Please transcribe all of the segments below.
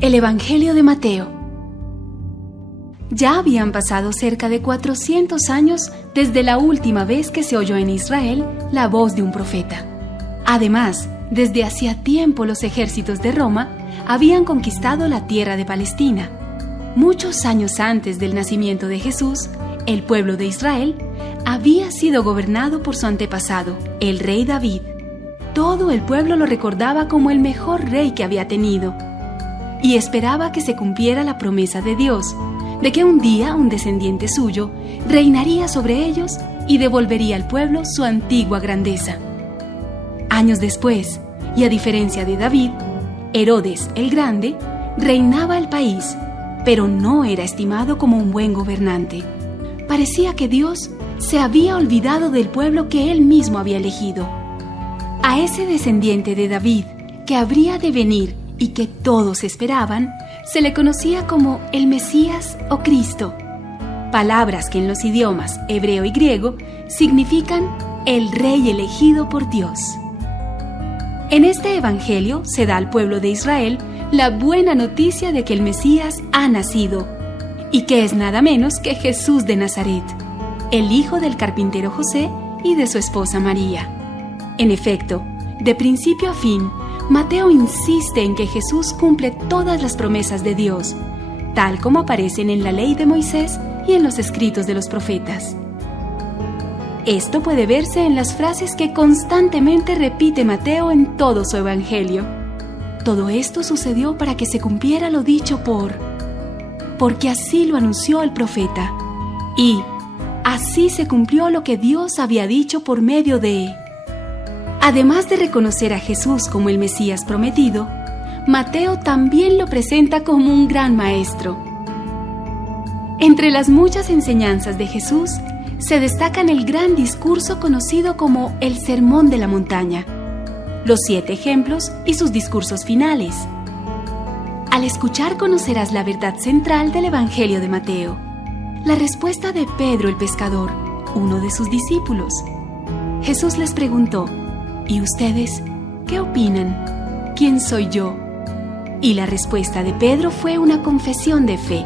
El Evangelio de Mateo. Ya habían pasado cerca de 400 años desde la última vez que se oyó en Israel la voz de un profeta. Además, desde hacía tiempo los ejércitos de Roma habían conquistado la tierra de Palestina. Muchos años antes del nacimiento de Jesús, el pueblo de Israel había sido gobernado por su antepasado, el rey David. Todo el pueblo lo recordaba como el mejor rey que había tenido y esperaba que se cumpliera la promesa de Dios, de que un día un descendiente suyo reinaría sobre ellos y devolvería al pueblo su antigua grandeza. Años después, y a diferencia de David, Herodes el Grande reinaba el país, pero no era estimado como un buen gobernante. Parecía que Dios se había olvidado del pueblo que él mismo había elegido. A ese descendiente de David, que habría de venir y que todos esperaban, se le conocía como el Mesías o Cristo, palabras que en los idiomas hebreo y griego significan el Rey elegido por Dios. En este Evangelio se da al pueblo de Israel la buena noticia de que el Mesías ha nacido, y que es nada menos que Jesús de Nazaret, el hijo del carpintero José y de su esposa María. En efecto, de principio a fin, Mateo insiste en que Jesús cumple todas las promesas de Dios, tal como aparecen en la ley de Moisés y en los escritos de los profetas. Esto puede verse en las frases que constantemente repite Mateo en todo su evangelio. Todo esto sucedió para que se cumpliera lo dicho porque así lo anunció el profeta, y así se cumplió lo que Dios había dicho por medio de... Además de reconocer a Jesús como el Mesías prometido, Mateo también lo presenta como un gran maestro. Entre las muchas enseñanzas de Jesús, se destacan el gran discurso conocido como el Sermón de la Montaña, los 7 ejemplos y sus discursos finales. Al escuchar conocerás la verdad central del Evangelio de Mateo, la respuesta de Pedro el pescador, uno de sus discípulos. Jesús les preguntó: ¿y ustedes qué opinan? ¿Quién soy yo? Y la respuesta de Pedro fue una confesión de fe: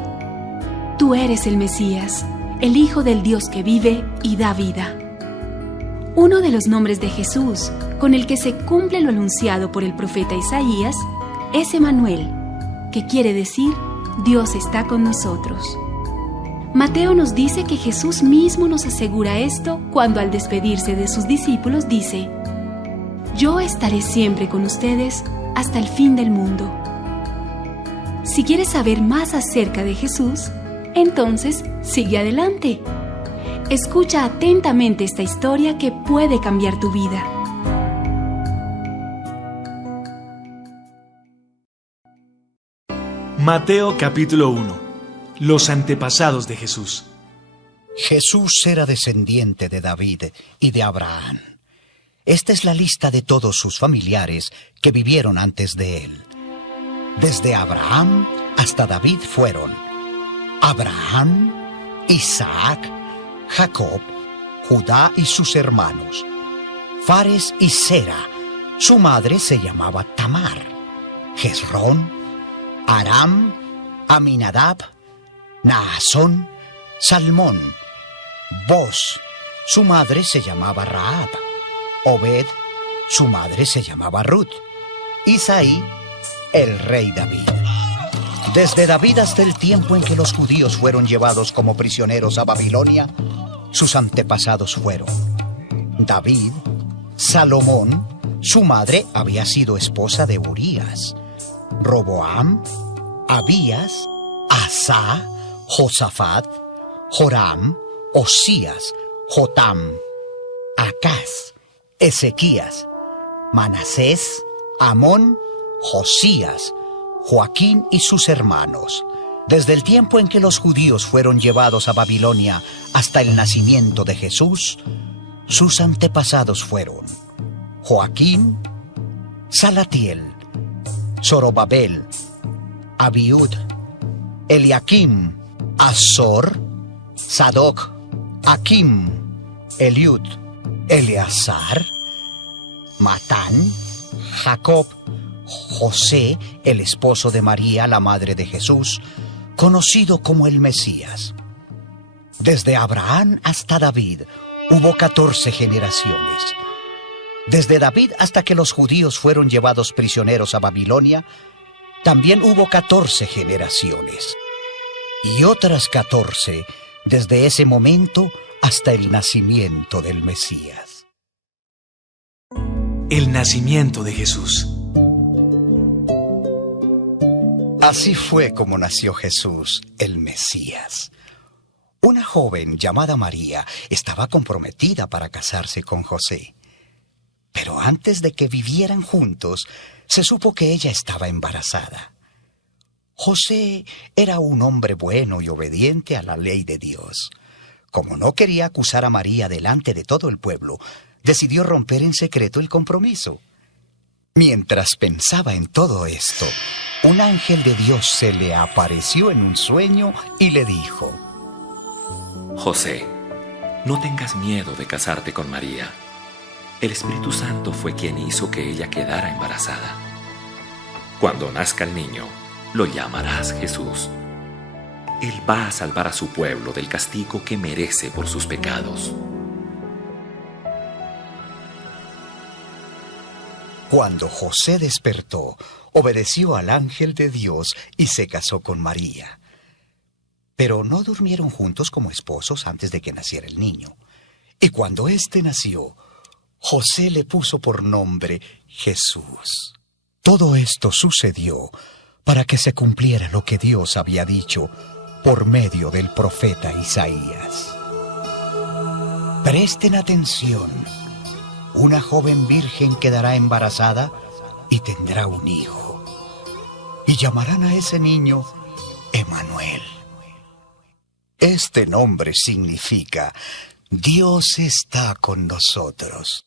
tú eres el Mesías, el Hijo del Dios que vive y da vida. Uno de los nombres de Jesús, con el que se cumple lo anunciado por el profeta Isaías, es Emmanuel, que quiere decir Dios está con nosotros. Mateo nos dice que Jesús mismo nos asegura esto cuando al despedirse de sus discípulos dice: yo estaré siempre con ustedes hasta el fin del mundo. Si quieres saber más acerca de Jesús, entonces sigue adelante. Escucha atentamente esta historia que puede cambiar tu vida. Mateo capítulo 1. Los antepasados de Jesús. Jesús era descendiente de David y de Abraham. Esta es la lista de todos sus familiares que vivieron antes de él. Desde Abraham hasta David fueron Abraham, Isaac, Jacob, Judá y sus hermanos, Fares y Sera. Su madre se llamaba Tamar, Hezrón, Aram, Aminadab, Naasón, Salmón, Boz. Su madre se llamaba Rahab, Obed, su madre se llamaba Ruth, Isaí, el rey David. Desde David hasta el tiempo en que los judíos fueron llevados como prisioneros a Babilonia, sus antepasados fueron David, Salomón, su madre había sido esposa de Urías, Roboam, Abías, Asa, Josafat, Joram, Osías, Jotam, Acaz, Ezequías, Manasés, Amón, Josías, Joaquín y sus hermanos. Desde el tiempo en que los judíos fueron llevados a Babilonia hasta el nacimiento de Jesús, sus antepasados fueron Joaquín, Salatiel, Zorobabel, Abiud, Eliakim, Azor, Sadoc, Akim, Eliud, Eleazar, Matán, Jacob, José, el esposo de María, la madre de Jesús, conocido como el Mesías. Desde Abraham hasta David hubo 14 generaciones. Desde David hasta que los judíos fueron llevados prisioneros a Babilonia, también hubo 14 generaciones. Y otras 14 desde ese momento hasta el nacimiento del Mesías. El nacimiento de Jesús. Así fue como nació Jesús, el Mesías. Una joven llamada María estaba comprometida para casarse con José. Pero antes de que vivieran juntos, se supo que ella estaba embarazada. José era un hombre bueno y obediente a la ley de Dios. Como no quería acusar a María delante de todo el pueblo, decidió romper en secreto el compromiso. Mientras pensaba en todo esto, un ángel de Dios se le apareció en un sueño y le dijo: José, no tengas miedo de casarte con María. El Espíritu Santo fue quien hizo que ella quedara embarazada. Cuando nazca el niño, lo llamarás Jesús. Él va a salvar a su pueblo del castigo que merece por sus pecados. Cuando José despertó, obedeció al ángel de Dios y se casó con María. Pero no durmieron juntos como esposos antes de que naciera el niño. Y cuando éste nació, José le puso por nombre Jesús. Todo esto sucedió para que se cumpliera lo que Dios había dicho por medio del profeta Isaías. Presten atención. Una joven virgen quedará embarazada y tendrá un hijo. Y llamarán a ese niño Emmanuel. Este nombre significa: Dios está con nosotros.